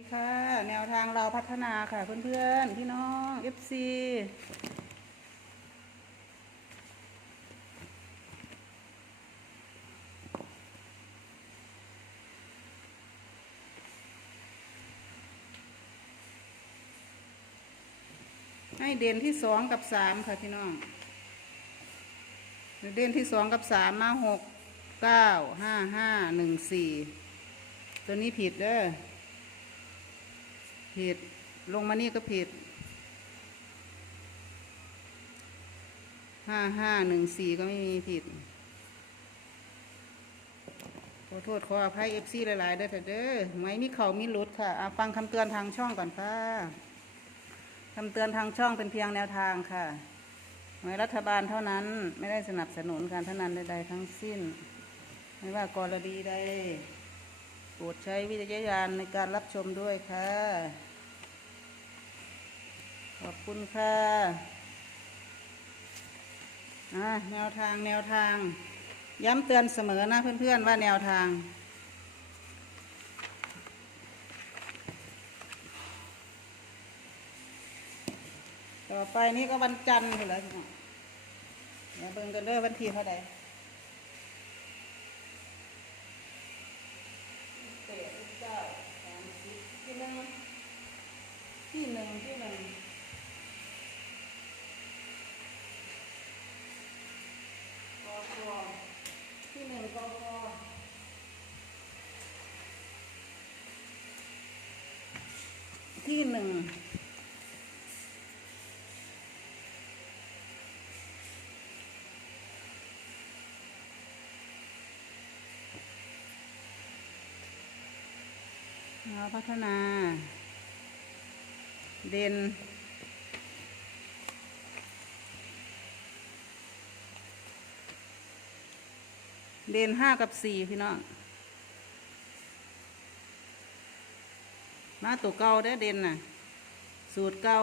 ดีค่ะ แนวทางเราพัฒนาค่ะเพื่อนๆพี่น้อง FC ให้เด่นที่สองกับสามค่ะพี่น้อง เด่นที่สองกับสามมาหกเก้าห้าห้าหนึ่งสี่ตัวนี้ผิดเด้อ ผิด ลงมานี่ก็ผิดห้าห้าหนึ่งสี่ก็ไม่มีผิด ขอโทษขออภัยเอฟซีหลายๆเด้อเถอเด้อไม่มีเขามีหลุดค่ะอะฟังคำเตือนทางช่องก่อนค่ะคำเตือนทางช่องเป็นเพียงแนวทางค่ะหน่วยรัฐบาลเท่านั้นไม่ได้สนับสนุนการพนันใด ๆ ทั้งสิ้น ไม่ว่ากรณีใดโปรดใช้วิจารณญาณในการรับชมด้วยค่ะ ขอบคุณค่ะแนวทางแนวทาง ย้ำเตือนเสมอนะเพื่อนๆว่าแนวทาง ต่อไปนี้ก็วันจันทร์อยู่แล้วพี่น้องเดี๋ยวเบิ่งกันเด้อวันที่เท่าใดเตะที่เก้าสามสิบที่หนึ่งที่หนึ่งที่หนึ่งกอคอที่หนึ่งกอคอ ที่หนึ่งเราพัฒนา เด่นเด่นห้ากับสี่พี่น้อง มาตัวเก่าได้อเด่นน่ะ สูตรเก่า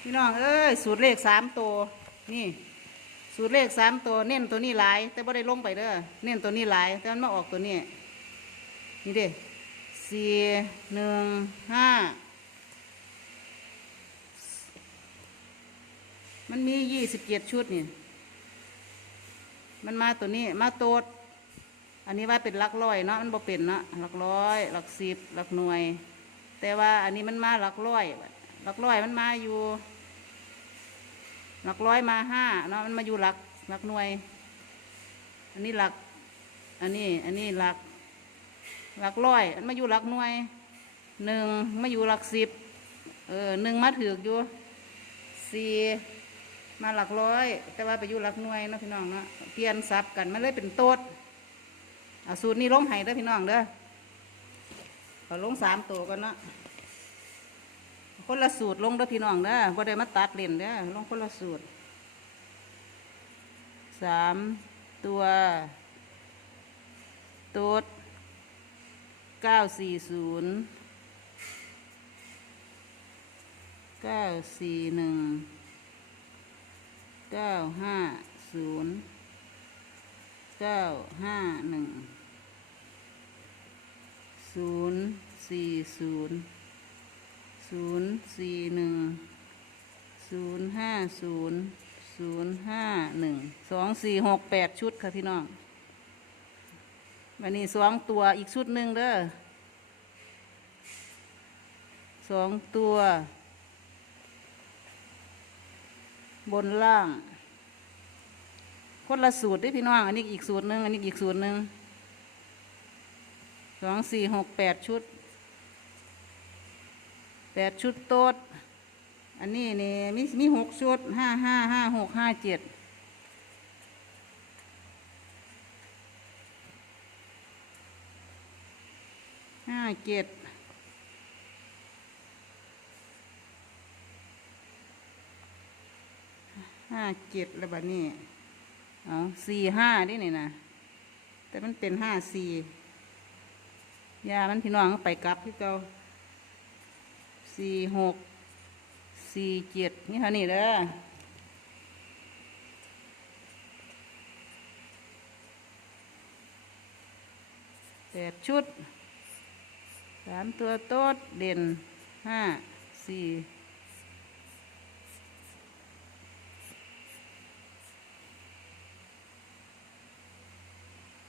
พี่น้องเอ้ยสูตรเลขสามตัวนี่ สูตรเลขสามตัวเน้นตัวนี้หลาย แต่บ่ได้ลงไปเด้อเน้นตัวนี้หลาย แต่มันมาออกตัวนี้นี่เด้สี่หนึ่งห้ามันมียี่สิบเจ็ดชุดนี่ มันมาตัวนี้มาโตด อันนี้ว่าเป็นหลักร้อยเนาะมันบ่เป็นเนาะหลักร้อยหลักสิบหลักหน่วย แต่ว่าอันนี้มันมาหลักร้อยหลักร้อยมันมาอยู่ หลักร้อยมาห้าเนาะมันมาอยู่หลักหลักหน่วย อันนี้หลัก อันนี้ อันนี้หลัก หลักร้อยอันมาอยู่หลักหน่วยหนึ่งมาอยู่หลักสิบเออหนึ่งมาถืออยู่สี่มาหลักร้อย แต่ว่าไปอยู่หลักหน่วยเนาะพี่น้องเนาะ เปลี่ยนซับกันมันเลยเป็นโต๊ดเอาสูตรนี้ลงให้เด้อพี่น้องเด้อขอลงสามตัวกันเนาะคนละสูตรลงเด้อพี่น้องเด้อบ่ได้มาตัดเล่นเด้อลงคนละสูตรสามตัวตูดเก้าสี่ศูนย์เก้าสี่หนึ่งเก้าห้าศูนย์ เก้าห้าหนึ่งศูนย์สี่ศูนย์ศูนย์สี่หนึ่งศูนย์ห้าศูนย์ศูนย์ห้าหนึ่งสองสี่หกแปดชุดค่ะพี่น้องวันนี้สองตัวอีกชุดหนึ่งเด้อสองตัว บนล่าง คนละสูตรด้พี่น้อง อันนี้อีกสูตรหนึ่งอันนี้อีกสูตรหนึ่งสองสี่หกแปดชุดแปดชุดโต๊ดอันนี้นี่มีมีหกชุดห้าห้าห้าหกห้าเจ็ดห้าเจ็ดห้าเจ็ดแล้วบัดนี้ เอาสี่ห้าดินี่นะแต่มันเป็นห้าสี่ยามันพี่น้องไปกลับพี่เกาสี่หกสี่เจ็ดนี่ค่ะนี่เด้อแปดชุดสามตัวโต๊ดเด่นห้าสี่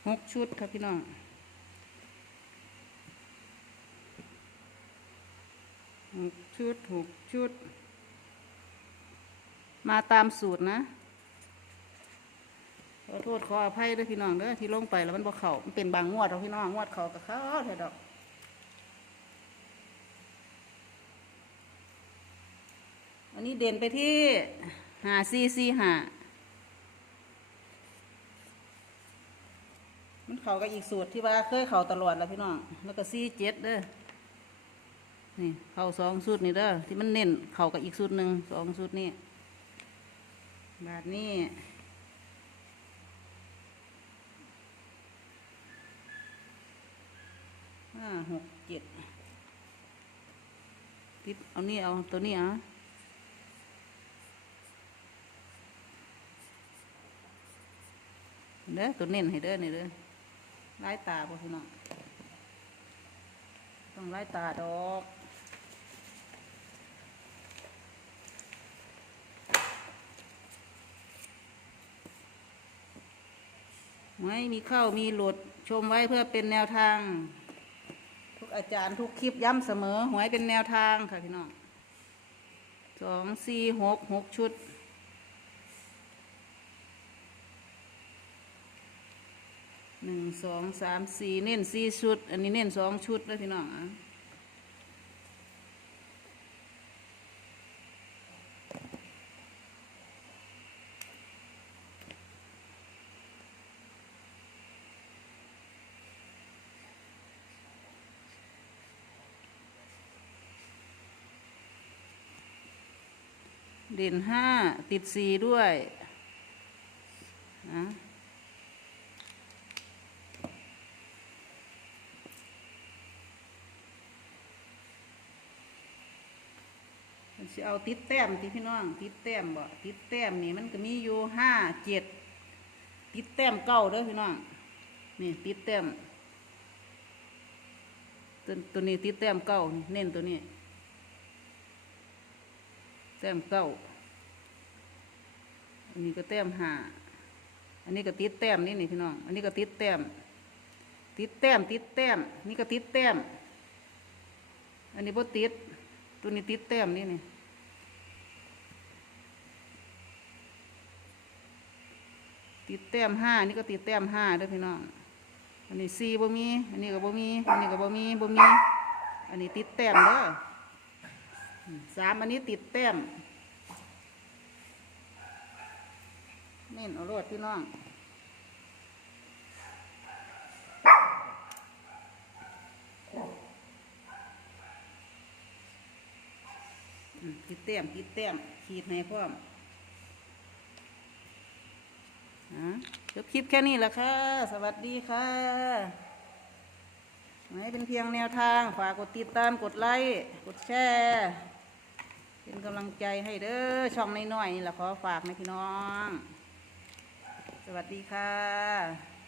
หกชุดครับพี่น้องหกชุดหกชุด มาตามสูตรนะขอโทษขออภัยด้วยพี่น้องเด้อที่ลงไปแล้วมันบ่เขามันเป็นบางงวดเราพี่น้องงวดเขากับเขาเถอะดอกอันนี้เด่นไปที่หาซีซีหา มันเขากับอีกสูตรที่ว่าเคยเขาตลอดแล้วพี่น้อง แล้วก็ซีเจ็ดเด้อ นี่เขาสองสูตรนี่เด้อที่มันเน้นเขากับอีกสูตรหนึ่งสองสูตรนี่บาทนี้ห้าหกเจ็ดติดเอานี่เอาตัวนี้เอาเด้อตัวเน้นให้เด้อนี่เด้อ ไล่ตาบ่พี่น้องต้องไล่ตาดอกไม่มีเข้ามีหลุดชมไว้เพื่อเป็นแนวทาง ทุกอาจารย์ทุกคลิปย้ำเสมอหวยเป็นแนวทางค่ะพี่น้องสองสี่หกหกชุด หนึ่งสองสามสี่เน้นสี่ชุด อันนี้เน้นสองชุดแล้วพี่น้องอะเด่นห้าติดสีด้วยนะ มันจะเอาติดแต้มติพี่น้อง ติดแต้มบ่ติดแต้มนี่มันก็มีอยู่ห้าเจ็ดติดแต้มเก้าเด้อพี่น้องนี่ติดแต้มตัวตัวนี้ติดแต้มเก้าเน้นตัวนี้ แต้มเก้าอันนี้ก็แต้มห้าอันนี้ก็ติดแต้มนี่นี่พี่น้อง อันนี้ก็ติดแต้ม ติดแต้มติดแต้ม นี่ก็ติดแต้ม อันนี้บ่ติด ตัวนี้ติดแต้มนี่นี่ ติดแต้มห้านี่ก็ติดแต้มห้าด้วยพี่น้องอันนี้สี่บ่มีอันนี้ก็บ่มีอันนี้ก็บ่มีบ่มีอันนี้ติดแต้มเด้อสามอันนี้ติดแต้มเน้นเอาโลดพี่น้องติดแต้มติดแต้มขีดให้พร้อมอะ จบคลิปแค่นี้แหละค่ะ สวัสดีค่ะให้เป็นเพียงแนวทาง ฝากกดติดตามกดไลค์กดแชร์เป็นกำลังใจให้เด้อช่องน้อยๆนี่แหละขอฝากนะพี่น้อง สวัสดีค่ะ